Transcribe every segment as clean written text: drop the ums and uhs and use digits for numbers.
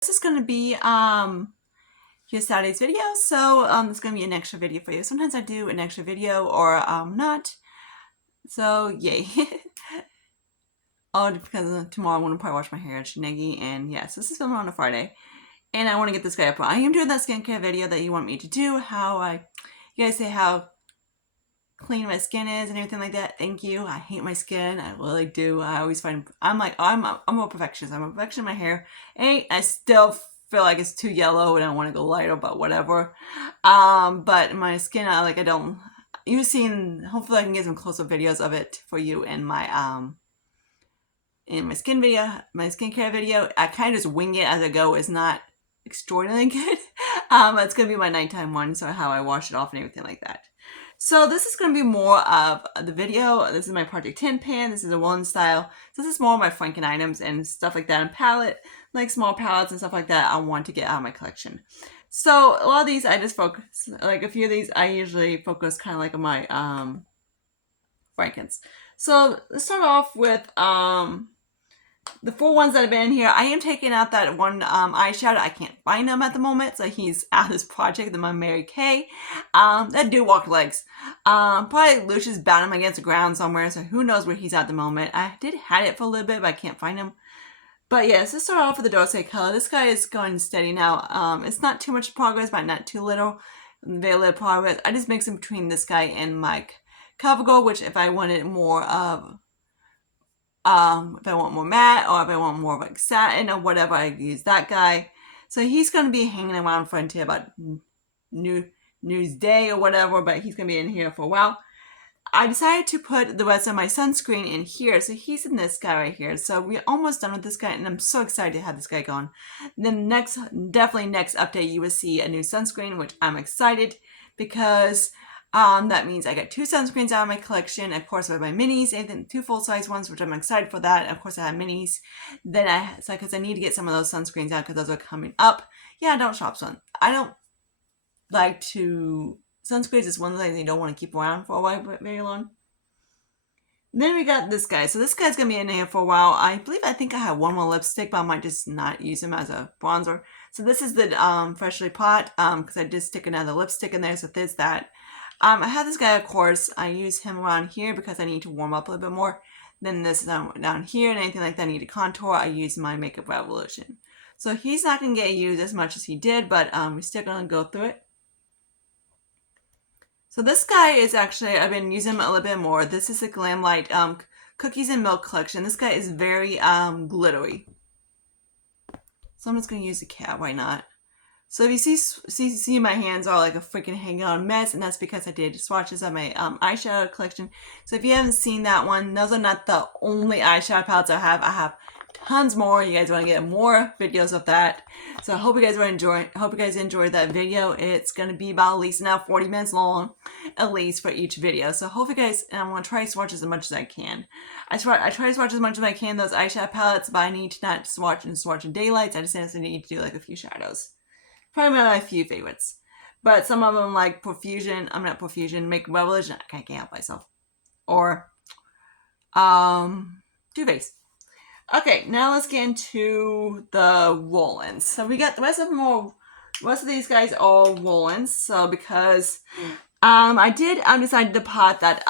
This is going to be your Saturday's video, so it's going to be an extra video for you. Sometimes I do an extra video or not, so yay. Oh, because tomorrow I'm going to probably wash my hair at Shinegi, and yes, this is filming on a Friday, and I want to get this guy up. I am doing that skincare video that you want me to do, you guys say how clean my skin is and everything like that. Thank you. I hate my skin. I really do. I always find I'm a perfectionist. I'm a perfectionist in my hair. I still feel like it's too yellow and I want to go lighter, but whatever. But my skin, I don't. You've seen. Hopefully, I can get some close-up videos of it for you in my skincare video. I kind of just wing it as I go. It's not extraordinarily good. It's gonna be my nighttime one, so how I wash it off and everything like that. So this is going to be more of the video. This is my Project Tin Pan. This is a Woolen style. So this is more of my Franken items and stuff like that. And palette, like small palettes and stuff like that I want to get out of my collection. So a lot of these I just focus, like a few of these I usually focus kind of like on my Frankens. So let's start off with the 4 ones that have been in here. I am taking out that one eyeshadow. I can't find him at the moment, so he's out of this project, the Mary Kay. That dude walked legs. Probably Lucius bound him against the ground somewhere, so who knows where he's at the moment. I did had it for a little bit, but I can't find him. But yes, let's start off with the Dorse color. This guy is going steady now. It's not too much progress, but not too little. Very little progress. I just mix in between this guy and my CoverGirl, which if I wanted more of if I want more matte or if I want more like satin or whatever, I use that guy. So he's going to be hanging around for until about News Day or whatever, but he's going to be in here for a while. I decided to put the rest of my sunscreen in here. So he's in this guy right here. So we're almost done with this guy, and I'm so excited to have this guy gone. Then definitely next update, you will see a new sunscreen, which I'm excited because that means I got 2 sunscreens out of my collection. Of course, I have my minis and then 2 full-size ones, which I'm excited for that. And of course, I have minis. Then because I need to get some of those sunscreens out because those are coming up. Yeah, I don't shop sun. I don't like to. Sunscreens is one thing you don't want to keep around for a while, very long. Then we got this guy. So this guy's going to be in here for a while. I think I have one more lipstick, but I might just not use him as a bronzer. So this is the Freshly Pot because I did stick another lipstick in there, so there's that. I have this guy, of course. I use him around here because I need to warm up a little bit more. Then this is down here and anything like that I need to contour. I use my Makeup Revolution. So he's not going to get used as much as he did, but we're still going to go through it. So this guy is actually, I've been using him a little bit more. This is the Glamlite Cookies and Milk collection. This guy is very glittery. So I'm just going to use the cat, why not? So if you see my hands are like a freaking hanging on mess, and that's because I did swatches of my eyeshadow collection. So if you haven't seen that one, those are not the only eyeshadow palettes I have. I have tons more. You guys want to get more videos of that. So I hope you guys enjoyed that video. It's going to be about at least now 40 minutes long, at least for each video. So I hope you guys, and I'm going to try to swatch as much as I can. I try to swatch as much as I can those eyeshadow palettes, but I need to not swatch in daylights. I just need to do like a few shadows. Probably my few favorites. But some of them like Make Revolution, I can't help myself. Or Too Faced. Okay, now let's get into the Woolens. So we got the rest of these guys all Woolens. So because I decided to pot that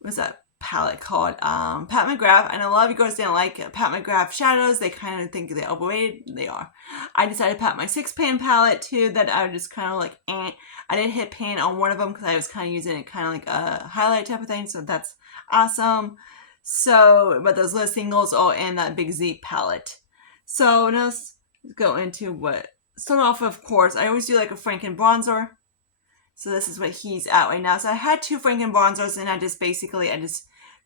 what's that palette called? Pat McGrath. And a lot of you guys didn't like Pat McGrath shadows. They kind of think they're overrated. They are. I decided to pat my 6-pan palette too, that I was just kind of like, I did hit pan on one of them because I was kind of using it kind of like a highlight type of thing. So that's awesome. So, but those little singles are in that Big Z palette. So now let's go into start off, of course, I always do like a Franken bronzer. So this is what he's at right now. So I had 2 Franken bronzers, and I just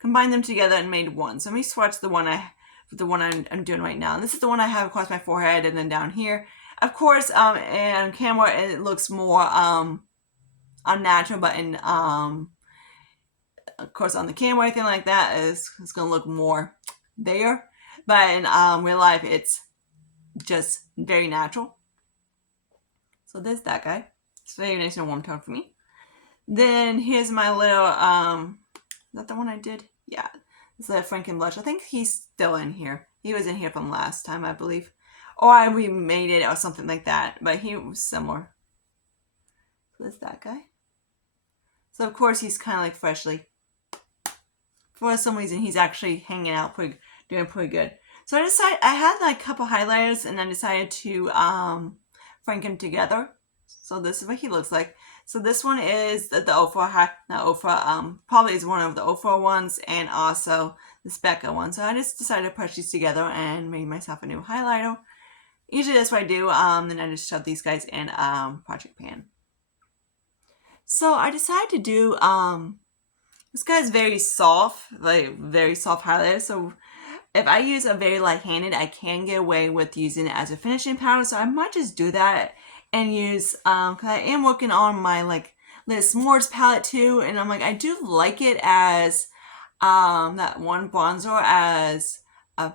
combined them together and made one. So let me swatch the one I'm doing right now. And this is the one I have across my forehead and then down here. Of course, on camera it looks more unnatural, but in of course on the camera, anything like that it's gonna look more there. But in real life, it's just very natural. So there's that guy. It's very nice and warm tone for me. Then here's my little, is that the one I did? Yeah. It's a Franken blush. I think he's still in here. He was in here from last time, I believe. Or I remade it or something like that. But he was similar. So that's that guy. So of course he's kind of like freshly. For some reason he's actually hanging out doing pretty good. So I had like a couple highlighters and I decided to frank him together. So this is what he looks like. So this one is the Ofra, not Ofra, probably is one of the Ofra ones, and also the Becca one. So I just decided to push these together and made myself a new highlighter. Usually that's what I do, then I just shove these guys in Project Pan. So I decided to do, this guy's very soft, like very soft highlighter. So if I use a very light-handed, I can get away with using it as a finishing powder. So I might just do that and use, because I am working on my like Liz S'mores palette too, and I'm like, I do like it as that one bronzer as a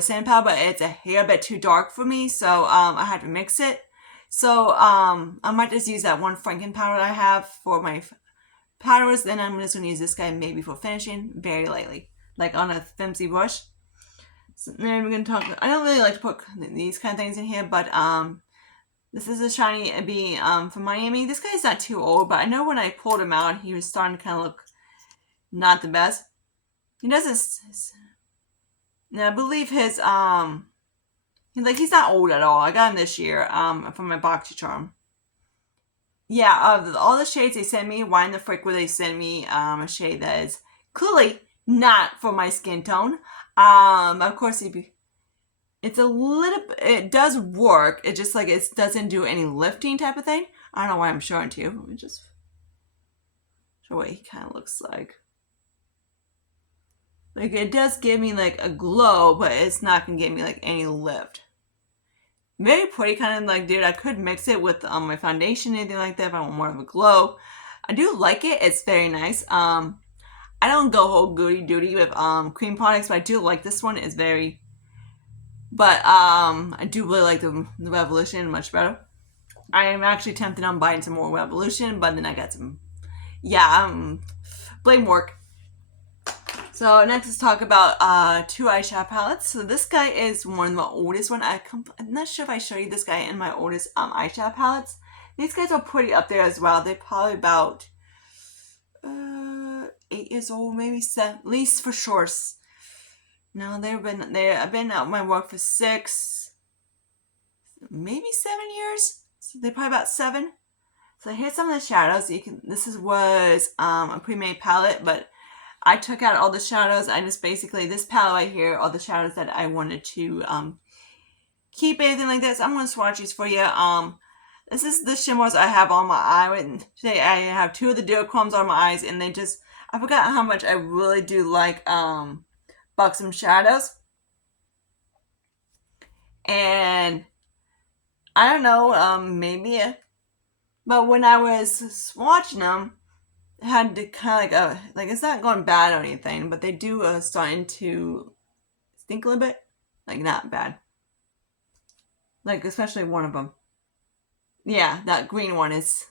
sand powder, but it's a hair bit too dark for me, so I had to mix it. So I might just use that one Franken powder I have for my powders. Then I'm just gonna use this guy maybe for finishing very lightly, like on a flimsy brush. So then we're gonna talk. I don't really like to put these kind of things in here, but this is a shiny bee from Miami. This guy's not too old, but I know when I pulled him out, he was starting to kind of look not the best. He doesn't. And I believe his he's not old at all. I got him this year from my BoxyCharm. Yeah, of all the shades they sent me, why in the frick would they send me a shade that is clearly not for my skin tone? Of course it's a little, it does work. It just like, it doesn't do any lifting type of thing. I don't know why I'm showing it to you. Let me just show what he kind of looks like. Like, it does give me like a glow, but it's not gonna give me like any lift. Very pretty kind of like, dude, I could mix it with my foundation, anything like that if I want more of a glow. I do like it. It's very nice. I don't go whole goody doody with cream products, but I do like this one. It's very, but I do really like the Revolution much better. I am actually tempted on buying some more Revolution, but then I got some, blame work. So next, let's talk about two eyeshadow palettes. So this guy is one of the oldest one. I'm not sure if I show you this guy in my oldest eyeshadow palettes. These guys are pretty up there as well. They're probably about 8 years old, maybe 7, at least for sure. No, I've been out my work for 6, maybe 7 years. So they're probably about 7. So here's some of the shadows. This was a pre-made palette, but I took out all the shadows. I just basically, this palette right here, all the shadows that I wanted to keep, anything like this. I'm going to swatch these for you. This is the shimmers I have on my eye. And today I have 2 of the duochromes on my eyes, and they just, I forgot how much I really do like Buxom shadows. And I don't know, maybe, but when I was swatching them, had to kind of like it's not going bad or anything, but they do starting to stink a little bit, like not bad, like especially one of them. Yeah, that green one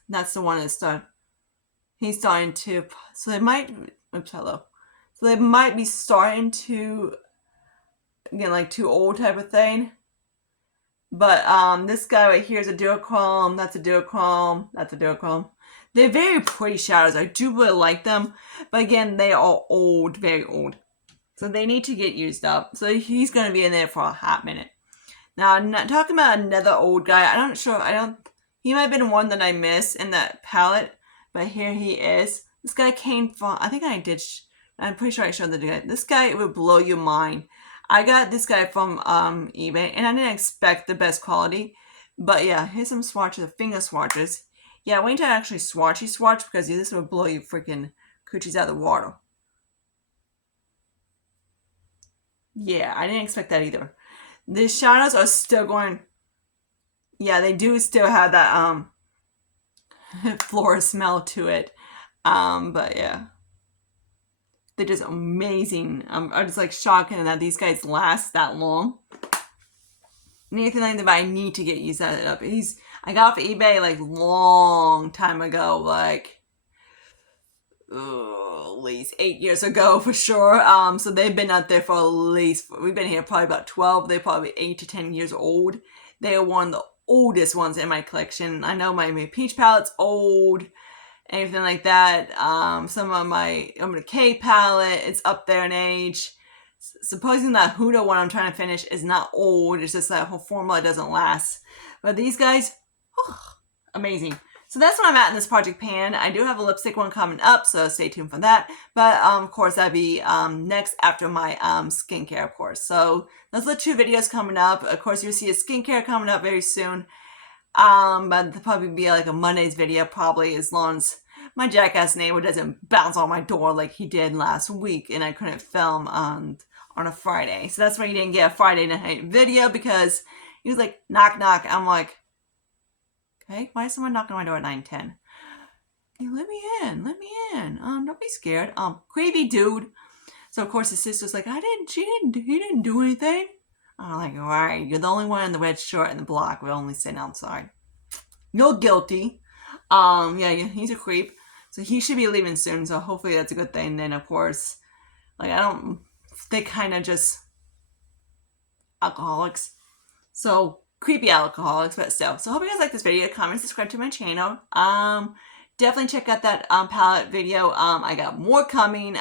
that's the one that's he's starting to, so they might, oops, hello, so they might be starting to get like too old type of thing. But this guy right here is a duochrome, that's a duochrome, that's a duochrome. They're very pretty shadows. I do really like them. But again, they are old, very old. So they need to get used up. So he's going to be in there for a hot minute. Now, I'm not talking about another old guy. I'm not sure. He might have been one that I missed in that palette. But here he is. This guy came from, I think I'm pretty sure I showed the guy. This guy would blow your mind. I got this guy from eBay. And I didn't expect the best quality. But yeah, here's some swatches, finger swatches. Yeah, wait until I actually swatch because this will blow you freaking coochies out of the water. Yeah, I didn't expect that either. The shadows are still going. Yeah, they do still have that floral smell to it. But yeah, they're just amazing. I'm just like shocking that these guys last that long. Anything like that, but I need to get used that up. I got off eBay like long time ago, like at least 8 years ago for sure. So they've been out there for at least, we've been here probably about 12. They're probably 8 to 10 years old. They are one of the oldest ones in my collection. I know my peach palette's old, anything like that. Some of my K palette, it's up there in age. Supposing that Huda one I'm trying to finish is not old, it's just that whole formula doesn't last. But these guys, amazing. So that's what I'm at in this project pan. I do have a lipstick one coming up, so stay tuned for that. But of course, that'd be next after my skincare, of course. So those are the 2 videos coming up. Of course, you'll see a skincare coming up very soon. But it'll probably be like a Monday's video, probably, as long as my jackass neighbor doesn't bounce on my door like he did last week, and I couldn't film on a Friday. So that's why you didn't get a Friday night video, because he was like, knock, knock. I'm like, okay, why is someone knocking on my door at 9:10? Okay, let me in, let me in. Don't be scared. Creepy dude. So of course his sister's like, he didn't do anything. I'm like, all right, you're the only one in the red shirt and the block. We're only sitting outside. No guilty. Yeah, he's a creep. So he should be leaving soon. So hopefully that's a good thing. Then of course, like they kind of just alcoholics. So creepy alcoholics, but still. So hope you guys like this video. Comment, subscribe to my channel. Definitely check out that palette video. I got more coming.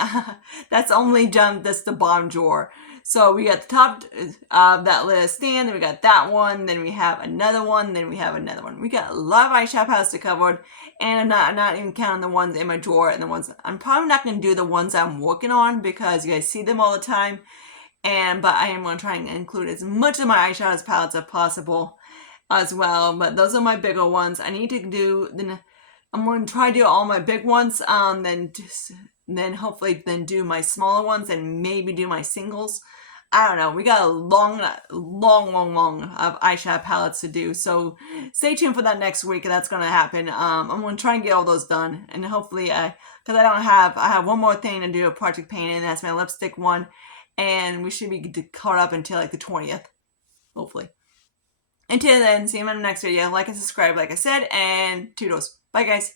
That's only done. That's the bottom drawer. So we got the top of that list stand, then we got that one, then we have another one, then we have another one. We got a lot of eyeshadow palettes to cover, and I'm not even counting the ones in my drawer and the ones, I'm probably not going to do the ones I'm working on because you guys see them all the time. But I am going to try and include as much of my eyeshadow palettes as possible as well. But those are my bigger ones. I need to do, I'm going to try to do all my big ones, then hopefully then do my smaller ones and maybe do my singles. I don't know. We got a long of eyeshadow palettes to do. So stay tuned for that next week. That's going to happen. I'm going to try and get all those done. And hopefully, because I have one more thing to do, a project painting. That's my lipstick one. And we should be caught up until like the 20th. Hopefully. Until then, see you in the next video. Like and subscribe, like I said. And toodles. Bye, guys.